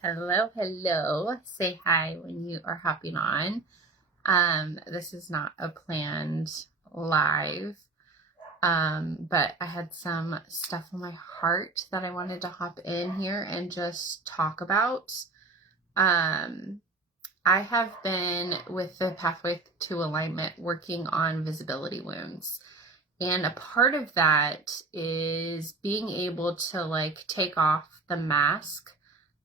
Hello, hello. Say hi when you are hopping on. This is not a planned live, but I had some stuff on my heart that I wanted to hop in here and just talk about. I have been with the Pathway to Alignment working on visibility wounds. And a part of that is being able to take off the mask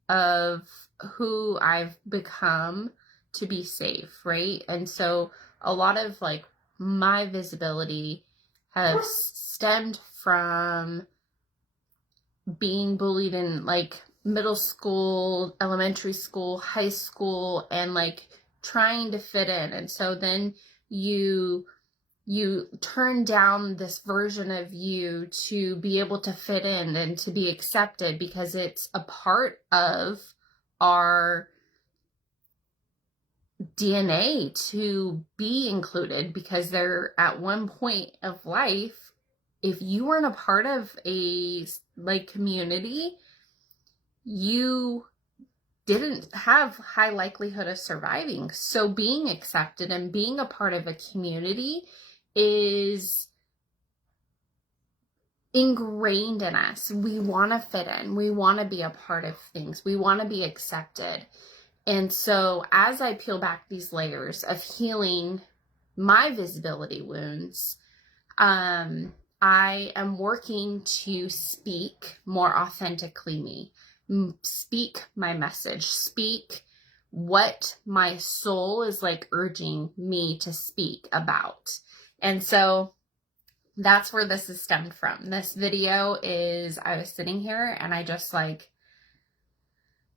of who I've become to be safe, right? And so a lot of my visibility has stemmed from being bullied in middle school, elementary school, high school, and trying to fit in. And so then you turn down this version of you to be able to fit in and to be accepted because it's a part of our DNA to be included, because they're at one point of life, if you weren't a part of a community, you didn't have high likelihood of surviving. So being accepted and being a part of a community is ingrained in us. We want to fit in. We want to be a part of things. We want to be accepted. And so as I peel back these layers of healing my visibility wounds, I am working to speak more authentically me, speak my message, speak what my soul is urging me to speak about. And so that's where this is stemmed from. This video is, I was sitting here and I just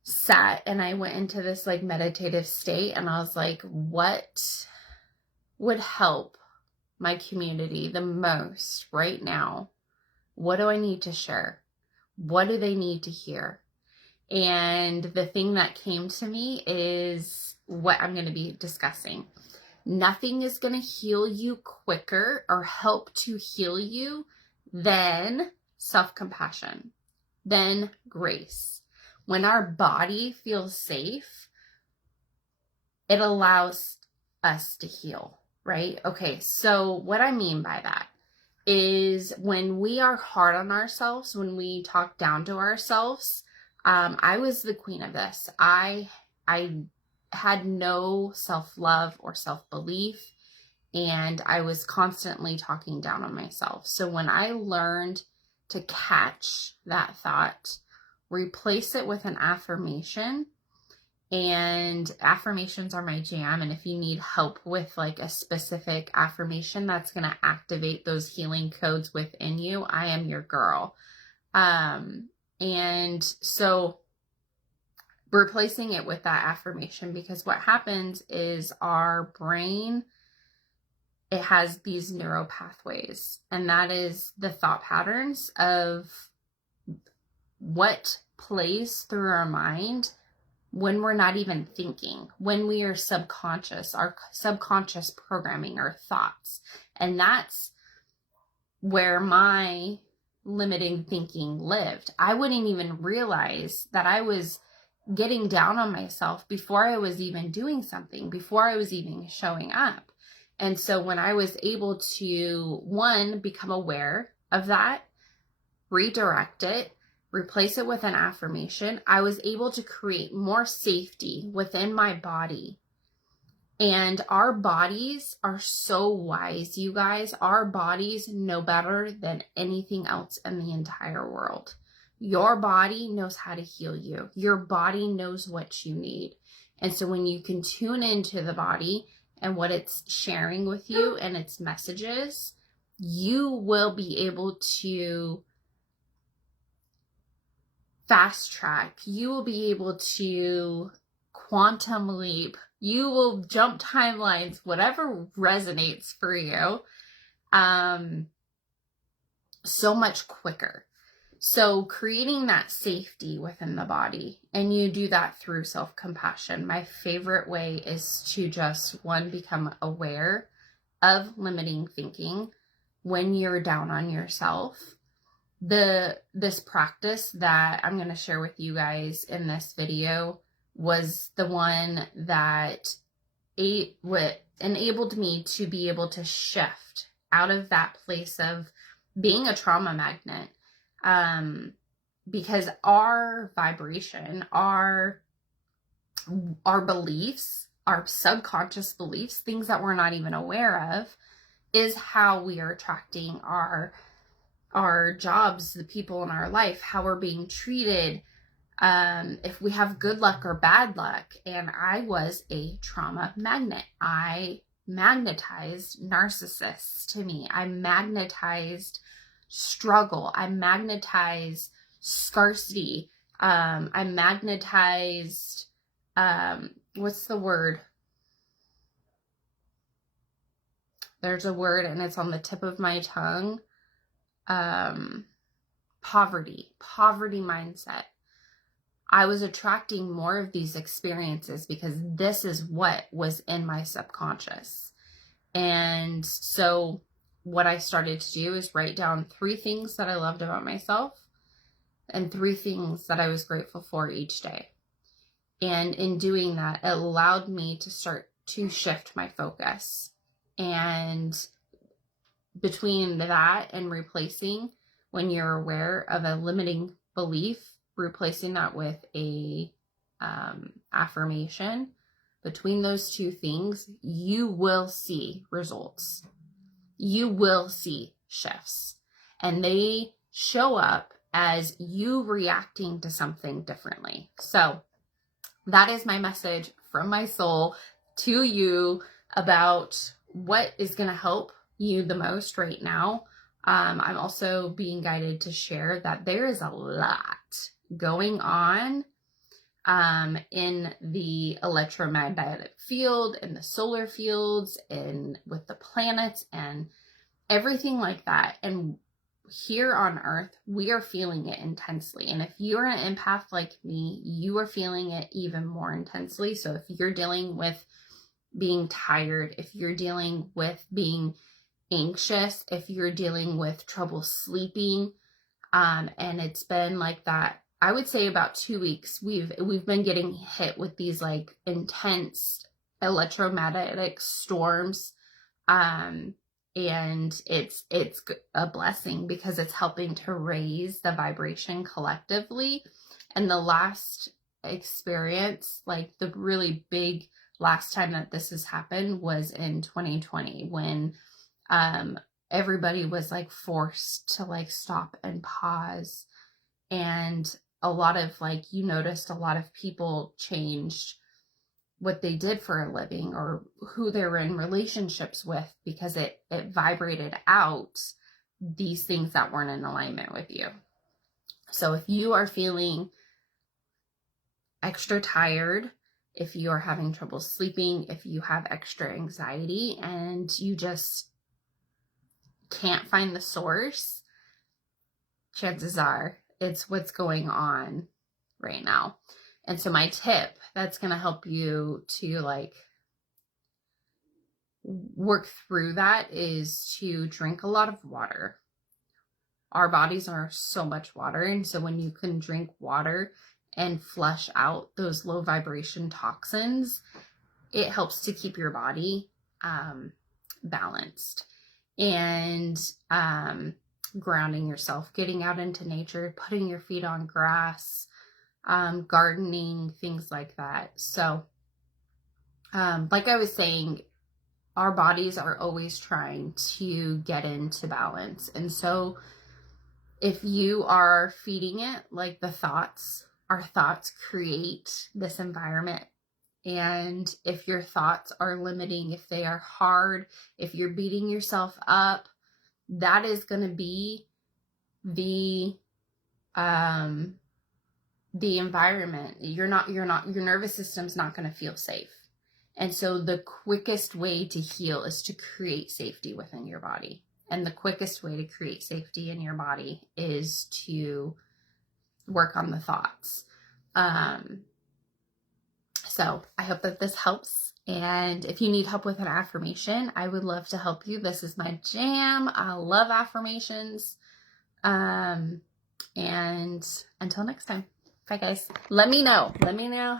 sat and I went into this meditative state, and I was like, what would help my community the most right now? What do I need to share? What do they need to hear? And the thing that came to me is what I'm going to be discussing. Nothing is going to heal you quicker or help to heal you than self-compassion, than grace. When our body feels safe, it allows us to heal, right? Okay, so what I mean by that is when we are hard on ourselves, when we talk down to ourselves, I was the queen of this. I had no self-love or self-belief, and I was constantly talking down on myself. So when I learned to catch that thought, replace it with an affirmation, and affirmations are my jam. And if you need help with a specific affirmation that's going to activate those healing codes within you, I am your girl. And so replacing it with that affirmation, because what happens is our brain, it has these neural pathways, and that is the thought patterns of what plays through our mind when we're not even thinking, when we are subconscious, our subconscious programming, our thoughts. And that's where my limiting thinking lived. I wouldn't even realize that I was getting down on myself before I was even doing something, before I was even showing up. And so when I was able to, one, become aware of that, redirect it, replace it with an affirmation, I was able to create more safety within my body. And our bodies are so wise, you guys. Our bodies know better than anything else in the entire world. Your body knows how to heal you. Your body knows what you need. And so when you can tune into the body and what it's sharing with you and its messages, you will be able to fast track. You will be able to quantum leap. You will jump timelines, whatever resonates for you, so much quicker. So creating that safety within the body, and you do that through self-compassion. My favorite way is to just, one, become aware of limiting thinking when you're down on yourself, this practice that I'm going to share with you guys in this video was the one that enabled me to be able to shift out of that place of being a trauma magnet. Because our vibration, our beliefs, our subconscious beliefs, things that we're not even aware of, is how we are attracting our jobs, the people in our life, how we're being treated, if we have good luck or bad luck. And I was a trauma magnet. I magnetized narcissists to me. I magnetized struggle. I magnetized scarcity. I magnetized, what's the word? There's a word and it's on the tip of my tongue. Poverty mindset. I was attracting more of these experiences because this is what was in my subconscious. And so what I started to do is write down 3 things that I loved about myself and 3 things that I was grateful for each day. And in doing that, it allowed me to start to shift my focus. And between that and replacing, when you're aware of a limiting belief, replacing that with a affirmation, between those 2 things, you will see results. You will see shifts. And they show up as you reacting to something differently. So that is my message from my soul to you about what is going to help you the most right now. I'm also being guided to share that there is a lot going on in the electromagnetic field, in the solar fields, and with the planets and everything like that. And here on Earth, we are feeling it intensely. And if you're an empath like me, you are feeling it even more intensely. So if you're dealing with being tired, if you're dealing with being anxious, if you're dealing with trouble sleeping, and it's been like that, I would say about 2 weeks, we've been getting hit with these like intense electromagnetic storms. And it's a blessing because it's helping to raise the vibration collectively. And the last experience, like the really big last time that this has happened, was in 2020 when everybody was like forced to like stop and pause. And a lot of like, you noticed a lot of people changed what they did for a living or who they were in relationships with because it vibrated out these things that weren't in alignment with you. So if you are feeling extra tired, if you are having trouble sleeping, if you have extra anxiety and you just can't find the source, chances are it's what's going on right now. And so my tip that's going to help you to like work through that is to drink a lot of water. Our bodies are so much water. And so when you can drink water and flush out those low vibration toxins, it helps to keep your body balanced. And grounding yourself, getting out into nature, putting your feet on grass, gardening, things like that. So, like I was saying, our bodies are always trying to get into balance. And so if you are feeding it, like our thoughts create this environment. And if your thoughts are limiting, if they are hard, if you're beating yourself up, that is going to be the environment. Your nervous system's not going to feel safe. And so the quickest way to heal is to create safety within your body. And the quickest way to create safety in your body is to work on the thoughts. So I hope that this helps. And if you need help with an affirmation, I would love to help you. This is my jam. I love affirmations. And until next time, bye guys. Let me know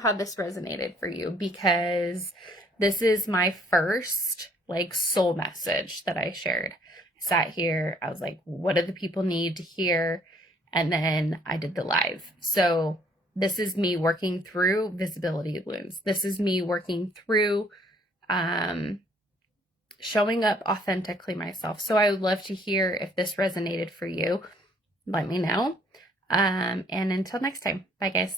how this resonated for you, because this is my first like soul message that I shared. I sat here, I was like, what do the people need to hear? And then I did the live. So this is me working through visibility wounds. This is me working through showing up authentically myself. So I would love to hear if this resonated for you. Let me know. And until next time, bye guys.